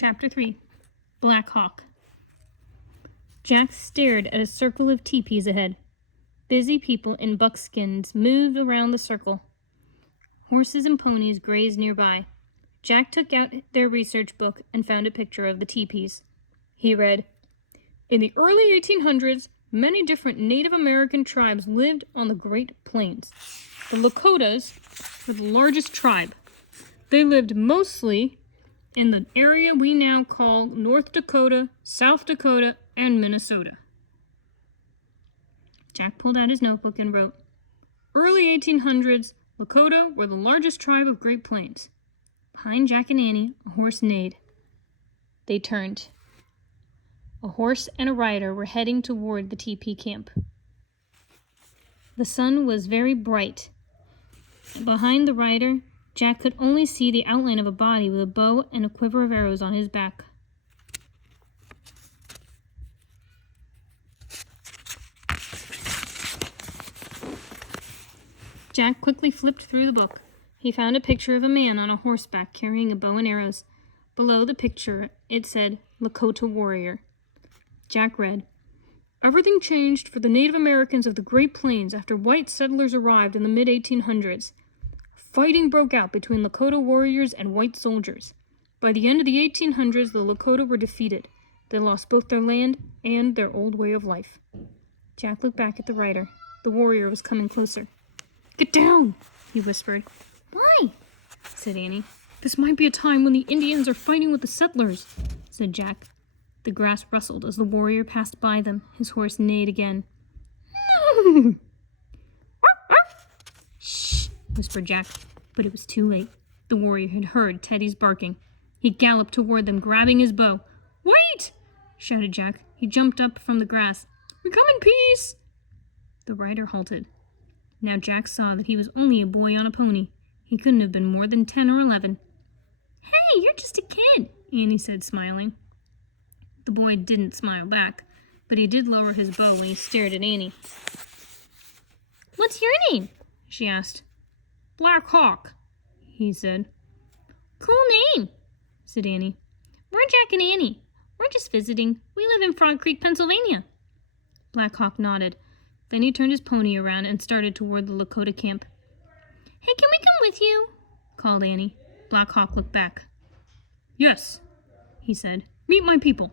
Chapter 3 Black Hawk. Jack stared at a circle of teepees ahead. Busy people in buckskins moved around the circle. Horses and ponies grazed nearby. Jack took out their research book and found a picture of the teepees. He read, "In the early 1800s, many different Native American tribes lived on the Great Plains. The Lakotas were the largest tribe. They lived mostly in the area we now call North Dakota, South Dakota, and Minnesota." Jack pulled out his notebook and wrote, "Early 1800s, Lakota were the largest tribe of Great Plains." Behind Jack and Annie, a horse neighed. They turned. A horse and a rider were heading toward the teepee camp. The sun was very bright. Behind the rider, Jack could only see the outline of a body with a bow and a quiver of arrows on his back. Jack quickly flipped through the book. He found a picture of a man on a horseback carrying a bow and arrows. Below the picture, it said, "Lakota Warrior." Jack read, "Everything changed for the Native Americans of the Great Plains after white settlers arrived in the mid-1800s. Fighting broke out between Lakota warriors and white soldiers. By the end of the 1800s, the Lakota were defeated. They lost both their land and their old way of life." Jack looked back at the rider. The warrior was coming closer. "Get down," he whispered. "Why?" said Annie. "This might be a time when the Indians are fighting with the settlers," said Jack. The grass rustled as the warrior passed by them. His horse neighed again. "Shh," whispered Jack, but it was too late. The warrior had heard Teddy's barking. He galloped toward them, grabbing his bow. "Wait!" shouted Jack. He jumped up from the grass. "We come in peace!" The rider halted. Now Jack saw that he was only a boy on a pony. He couldn't have been more than 10 or 11. "Hey, you're just a kid," Annie said, smiling. The boy didn't smile back, but he did lower his bow when he stared at Annie. "What's your name?" she asked. "Black Hawk," he said. "Cool name," said Annie. "We're Jack and Annie. We're just visiting. We live in Frog Creek, Pennsylvania." Black Hawk nodded. Then he turned his pony around and started toward the Lakota camp. "Hey, can we come with you?" called Annie. Black Hawk looked back. "Yes," he said. "Meet my people."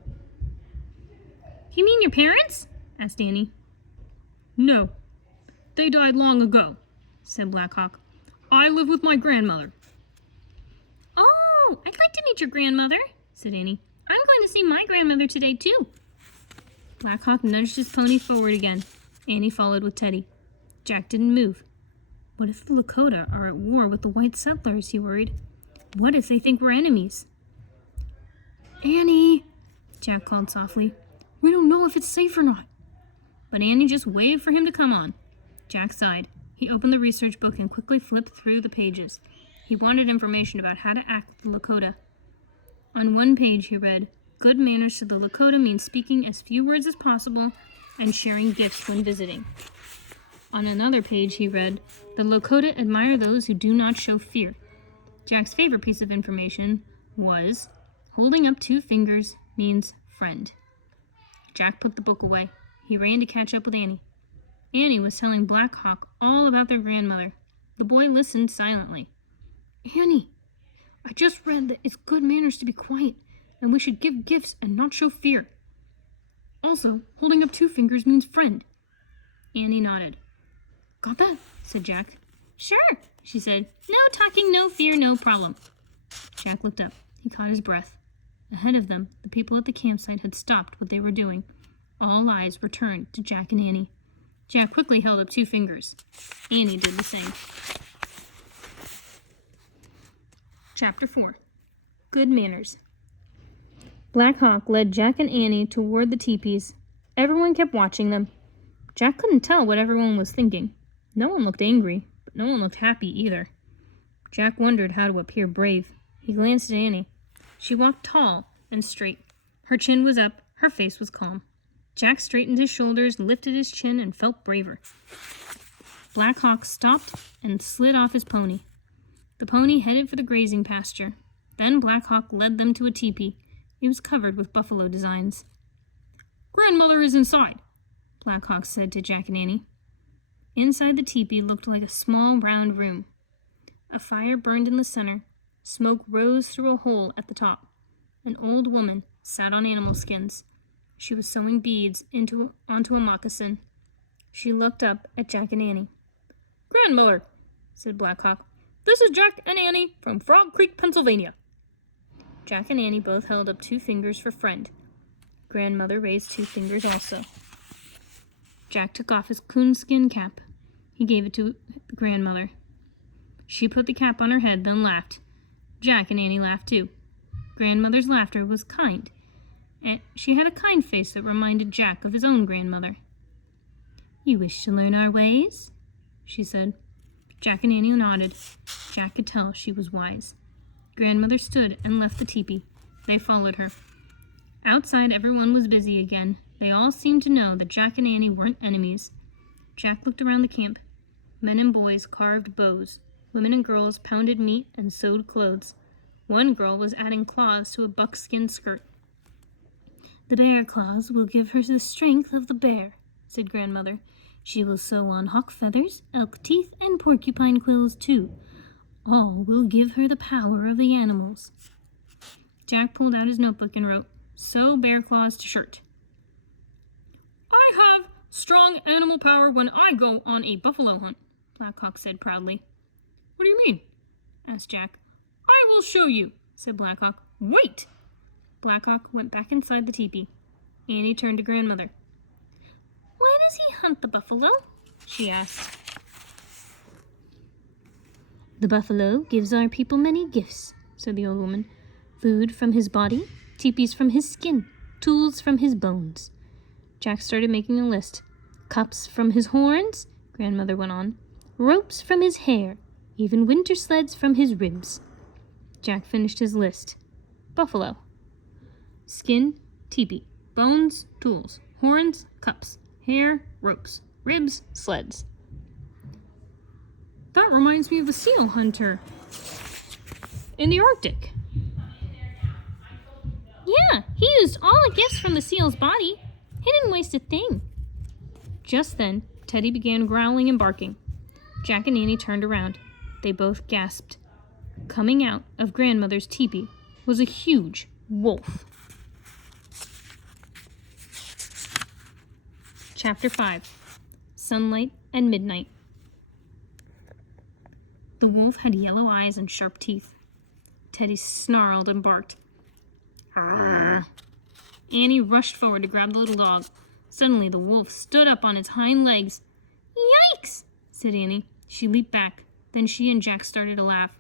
"You mean your parents?" asked Annie. "No, they died long ago," said Black Hawk. "I live with my grandmother." "Oh, I'd like to meet your grandmother," said Annie. "I'm going to see my grandmother today, too." Black Hawk nudged his pony forward again. Annie followed with Teddy. Jack didn't move. What if the Lakota are at war with the white settlers, he worried. What if they think we're enemies? "Annie," Jack called softly. "We don't know if it's safe or not." But Annie just waved for him to come on. Jack sighed. He opened the research book and quickly flipped through the pages. He wanted information about how to act with the Lakota. On one page he read, "Good manners to the Lakota means speaking as few words as possible and sharing gifts when visiting." On another page he read, "The Lakota admire those who do not show fear." Jack's favorite piece of information was, "Holding up 2 fingers means friend." Jack put the book away. He ran to catch up with Annie. Annie was telling Black Hawk all about their grandmother. The boy listened silently. "Annie, I just read that it's good manners to be quiet, and we should give gifts and not show fear. Also, holding up 2 fingers means friend." Annie nodded. "Got that?" said Jack. "Sure," she said. "No talking, no fear, no problem." Jack looked up. He caught his breath. Ahead of them, the people at the campsite had stopped what they were doing. All eyes were turned to Jack and Annie. Jack quickly held up 2 fingers. Annie did the same. Chapter 4 Good Manners. Black Hawk led Jack and Annie toward the teepees. Everyone kept watching them. Jack couldn't tell what everyone was thinking. No one looked angry, but no one looked happy either. Jack wondered how to appear brave. He glanced at Annie. She walked tall and straight. Her chin was up, her face was calm. Jack straightened his shoulders, lifted his chin, and felt braver. Black Hawk stopped and slid off his pony. The pony headed for the grazing pasture. Then Black Hawk led them to a teepee. It was covered with buffalo designs. "Grandmother is inside," Black Hawk said to Jack and Annie. Inside the teepee looked like a small round room. A fire burned in the center. Smoke rose through a hole at the top. An old woman sat on animal skins. She was sewing beads onto a moccasin. She looked up at Jack and Annie. "Grandmother," said Black Hawk, "this is Jack and Annie from Frog Creek, Pennsylvania." Jack and Annie both held up 2 fingers for friend. Grandmother raised 2 fingers also. Jack took off his coonskin cap. He gave it to grandmother. She put the cap on her head, then laughed. Jack and Annie laughed too. Grandmother's laughter was kind, and she had a kind face that reminded Jack of his own grandmother. "You wish to learn our ways?" she said. Jack and Annie nodded. Jack could tell she was wise. Grandmother stood and left the teepee. They followed her. Outside, everyone was busy again. They all seemed to know that Jack and Annie weren't enemies. Jack looked around the camp. Men and boys carved bows. Women and girls pounded meat and sewed clothes. One girl was adding claws to a buckskin skirt. "The bear claws will give her the strength of the bear," said grandmother. "She will sew on hawk feathers, elk teeth, and porcupine quills too. All will give her the power of the animals." Jack pulled out his notebook and wrote, "Sew bear claws to shirt." "I have strong animal power when I go on a buffalo hunt," Black Hawk said proudly. "What do you mean?" asked Jack. "I will show you," said Black Hawk. "Wait!" Black Hawk went back inside the teepee. Annie turned to grandmother. "Why does he hunt the buffalo?" she asked. "The buffalo gives our people many gifts," said the old woman. "Food from his body, teepees from his skin, tools from his bones." Jack started making a list. "Cups from his horns," grandmother went on. "Ropes from his hair, even winter sleds from his ribs." Jack finished his list. Buffalo. Skin, teepee. Bones, tools. Horns, cups. Hair, ropes. Ribs, sleds. "That reminds me of a seal hunter in the Arctic." "Yeah, he used all the gifts from the seal's body. He didn't waste a thing." Just then, Teddy began growling and barking. Jack and Annie turned around. They both gasped. Coming out of grandmother's teepee was a huge wolf. Chapter 5. Sunlight and Midnight. The wolf had yellow eyes and sharp teeth. Teddy snarled and barked. Arrgh. Annie rushed forward to grab the little dog. Suddenly, the wolf stood up on its hind legs. "Yikes!" said Annie. She leaped back. Then she and Jack started to laugh.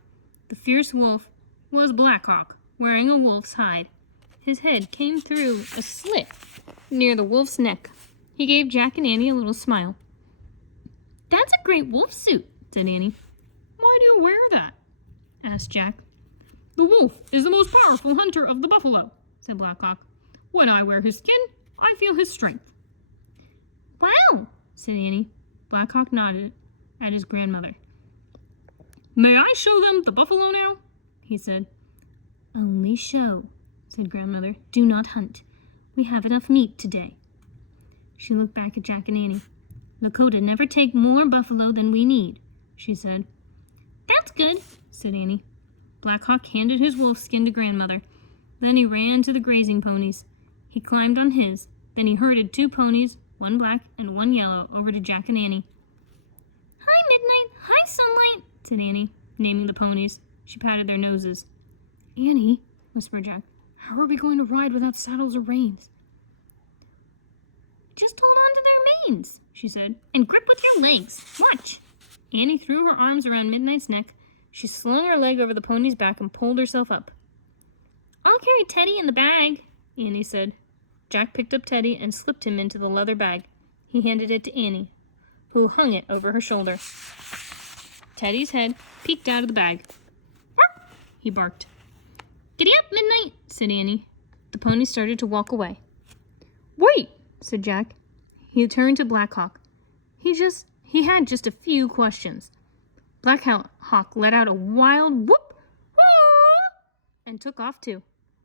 The fierce wolf was Black Hawk, wearing a wolf's hide. His head came through a slit near the wolf's neck. He gave Jack and Annie a little smile. "That's a great wolf suit," said Annie. "Why do you wear that?" asked Jack. "The wolf is the most powerful hunter of the buffalo," said Black Hawk. "When I wear his skin, I feel his strength." "Wow," said Annie. Black Hawk nodded at his grandmother. "May I show them the buffalo now?" he said. "Only show," said grandmother. "Do not hunt. We have enough meat today." She looked back at Jack and Annie. "Lakota never take more buffalo than we need," she said. "That's good," said Annie. Black Hawk handed his wolf skin to grandmother. Then he ran to the grazing ponies. He climbed on his. Then he herded 2 ponies, one black and one yellow, over to Jack and Annie. "Hi, Midnight. Hi, Sunlight," said Annie, naming the ponies. She patted their noses. "Annie," whispered Jack, "how are we going to ride without saddles or reins?" "Just hold on to their manes," she said, "and grip with your legs. Watch." Annie threw her arms around Midnight's neck. She slung her leg over the pony's back and pulled herself up. "I'll carry Teddy in the bag," Annie said. Jack picked up Teddy and slipped him into the leather bag. He handed it to Annie, who hung it over her shoulder. Teddy's head peeked out of the bag. "Bark!" he barked. "Giddy up, Midnight," said Annie. The pony started to walk away. "Wait," said Jack. He turned to Black Hawk. He had just a few questions. Black Hawk let out a wild whoop, and took off too.